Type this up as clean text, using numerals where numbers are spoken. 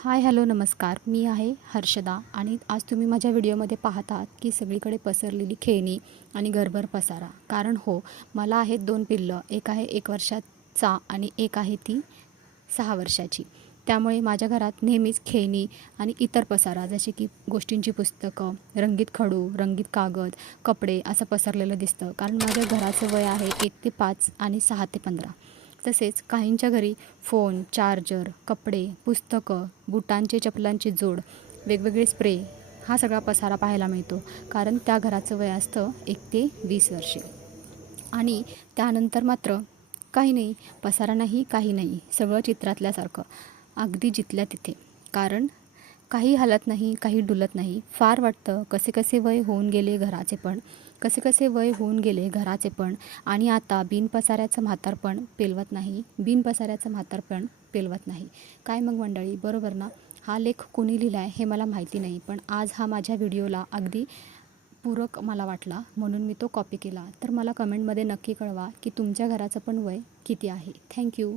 Hi hello नमस्कार. मी आहे हर्षदा आणि आज तुम्ही माझ्या व्हिडिओमध्ये पाहत आहात की सगळीकडे पसरलेली खेळणी आणि घरभर पसारा. कारण हो, मला आहेत 2 पिल्लं. एक आहे 1 वर्षाचा आणि एक आहे ती 6 वर्षाची. त्यामुळे माझ्या घरात नेहमीच खेळणी आणि इतर पसारा जसे की गोष्टींची पुस्तकं, रंगीत खडू, रंगीत कागद, कपडे असं पसरलेलं दिसतं. कारण माझ्या घराचं वय आहे 1 ते 5 आणि 6 ते 15. तसेच काहींच्या घरी फोन, चार्जर, कपडे, पुस्तकं, बुटांचे चपलांची जोड, वेगवेगळे स्प्रे हा सगळा पसारा पाहायला मिळतो. कारण त्या घराचं वय असतं 1 ते 20 वर्षे. आणि त्यानंतर मात्र काही नाही, पसारा नाही, काही नाही, सगळं चित्रातल्यासारखं, अगदी जिथल्या तिथे. कारण काही हलत नाही, काही डुलत नाही. फार वाटतं कसे कसे वय होऊन गेले घराचे पण, कसे कसे वय होऊन गेले घराचे पण. आणि आता बिनपसाऱ्याचं म्हातारपण पेलवत नाही, बिनपसाऱ्याचं म्हातारपण पेलवत नाही. काय मग मंडळी, बरोबर ना? हा लेख कुणी लिहिला आहे हे मला माहिती नाही, पण आज हा माझ्या व्हिडिओला अगदी पूरक मला वाटला म्हणून मी तो कॉपी केला. तर मला कमेंटमध्ये नक्की कळवा की तुमच्या घराचं पण वय किती आहे. थँक्यू.